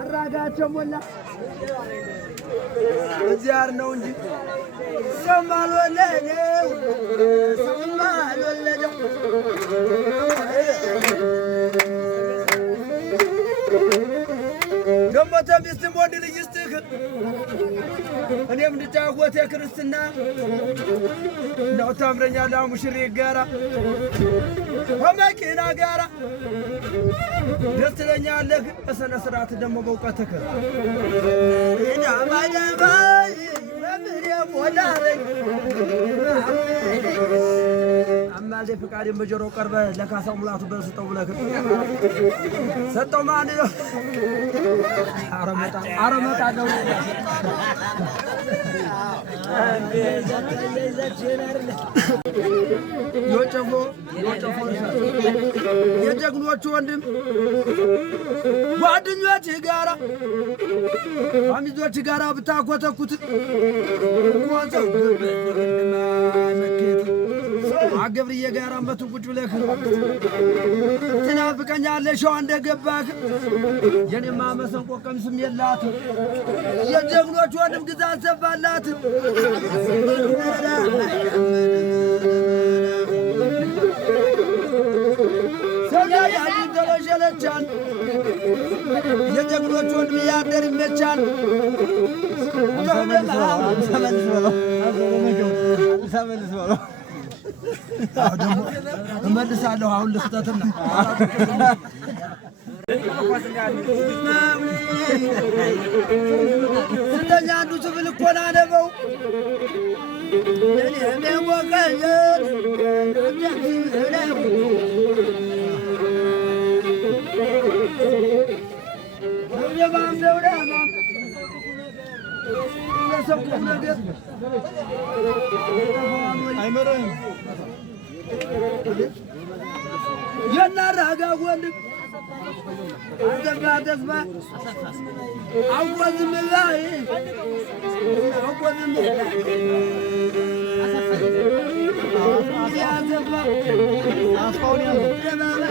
አራጋቸው ሞላ እዚያር ነው እንጂ ሰማል ወለደው ሰማል ወለደው ደሞ ተሚስትም ወንድ ልጅ ስትክ እኔም እንድጫወት የክርስትና ነው ታምረኛለህ ሙሽሪ ጋራ ከመኪና ጋራ ደስ ትለኛለህ በሰነ ስርዓት ደግሞ በእውቀትህ ማለባይ መምሬ ሞላረኝ አማልደ ፍቃድ መጀሮ ቀርበ ለካሳው ሙላቱ በሰጠው ብለህ ሰጠው ማን ነው አረመጣ ነው ዮጨፎ የጀግኖቹ ወንድም ጓደኞች ጋራ አሚዞች ጋራ ብታኮተኩት ወንዘው አገብርዬ ጋራ በትቁጭ ብለህ ትናፍቀኛለህ ሸዋ እንደገባህ የኔማ መሰንቆ ቀምስም የላት የጀግኖች ወንድም ግዛት ሰፋላት ሰላም ተለሸለቻን የጀግኖች ወንድም ያደር ይመቻል ተመልሶ ደግሞ እመልሳለሁ አሁን ልክተትና ስተኛ አንዱ ስብል እኮ ናነበው እኔ ወቀየት ደማም ደውዳማም ለሰቁም ነገር አይመረም የናራጋ ወንድም አዘባ ተስፋ አወዝም ላይ አወዝም ያዘባ አስፋውን ያዘባ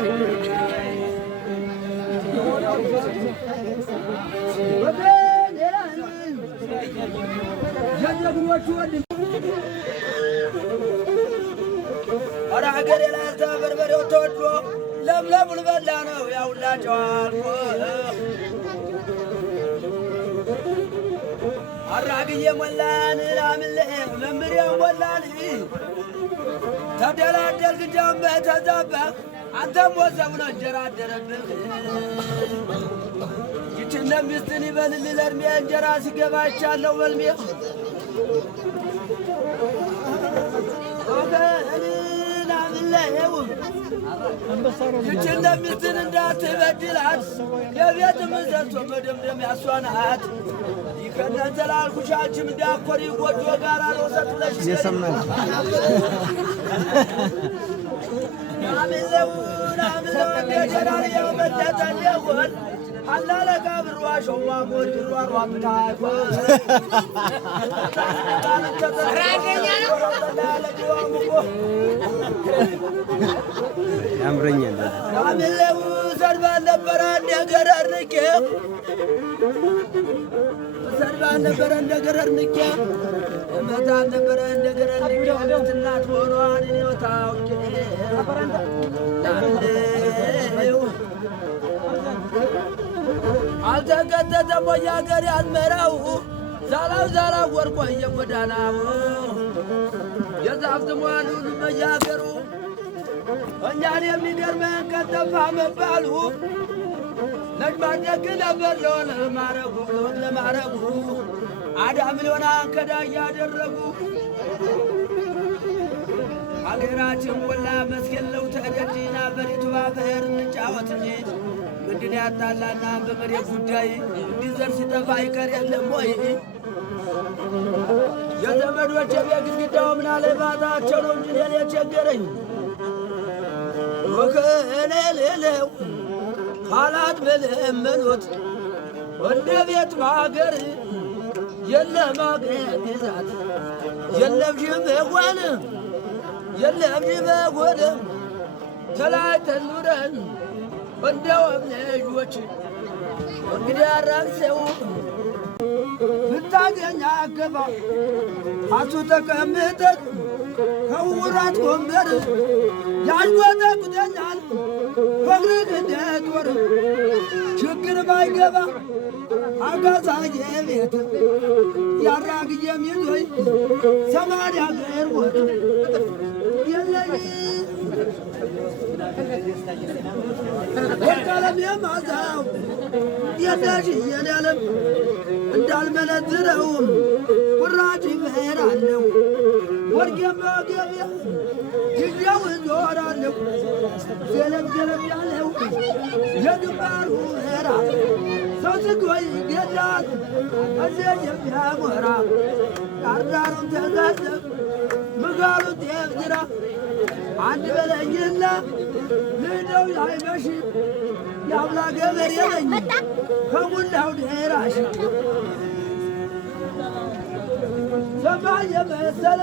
የጀግኖቹ ወንድም ኧረ ሀገሬ ላንተ በርበሬው ተወዶ ለምለሙን በላ ነው ያውላቸው አልፎ አራግዬ ሞላን ላምለ መምሬ ሞላን ተደላደልክ ጀንበ ተዛባህ አንተም ወዘቡን እንጀራ አደረብህ ይችን ለሚስትን ይበልልህ ለእድሜ እንጀራ ሲገባ ይቻለው በልሜ ይችን ለሚስትን እንዳትበድላት የቤት ምሰሶ መደምደም ያሷናት ይከነን ተላልኩሻችም እንዳኮሪ ጎጆ ጋር አልወሰት ብለሽ ናምለው እንደጀራር የመለጠ ሊሆን አላለቃ ብሯ ሸዋ ሞድ ሯሯ ብታይኮ ያምረኛል ናምለው ሰድባን ነበረ እንደገረር ንቄ ሰድባን ነበረ እንደገረር ንቄ እመታን ነበረ እንደገረር ንቄ እናት ሆኗን እኔው ታውቄ ናምለው አልተከተተም ወይ አገር ያዝመራው ዛላው ወርቆ የጎዳናው የዛፍ ዝሟሉን በያገሩ እኛን የሚገርመን ከተፋ መባሉ ነጅባደግ ነበር ለማረጉ አዳም ሊሆን አንከዳ እያደረጉ አገራችን ወላ መስገለው ተደጅና በሬቱ ባፈር እንጫወት እንጂ ምንድን ያጣላና በመሬት ጉዳይ እንዲዘር ሲጠፋ ይቀር የለም ወይ የዘመዶች የቤት ግድግዳው ምናልባታቸው ነው እንጂ እኔን የቸገረኝ ወከሌሌው ኋላት በለመኑት እንደ ቤት ማገር የለም አገር ግዛት የለም ሽበጎን የለም ሽበጎን ተላይ ተኑረን እንደውም ልጆች እንግዲህ አራክሰው ብታገኝ አገባ አቱ ተቀምጠት ከውራት ወንበር ያንጎተጉተኛል በግርግ እንደ ጦር ችግር ባይገባ አጋዛዬ ቤት ያራግዬ ሚዞይ ሰማንያ ብር ወጥ የለኝ ወርቃለም የማዛው የዳሽ የዳለም እንዳልመነዝረውም ውራጅ ይፈራለሁ ወርቄማ ገቢያ ይዣው እዞራለሁ ገለብ ገለብ ያለው የግንባሩ ራ ሰው ስጎይ ገላት እዚህ የሚያሞራ ዳርዳሩን ተዘዘብ ምጋሉ ጤፍ ዝራ አንድ በለኝና ልደው አይመሽ የአብላ ገበሬ ነኝ ከሙላው ደራሽ ሰማይ የመሰለ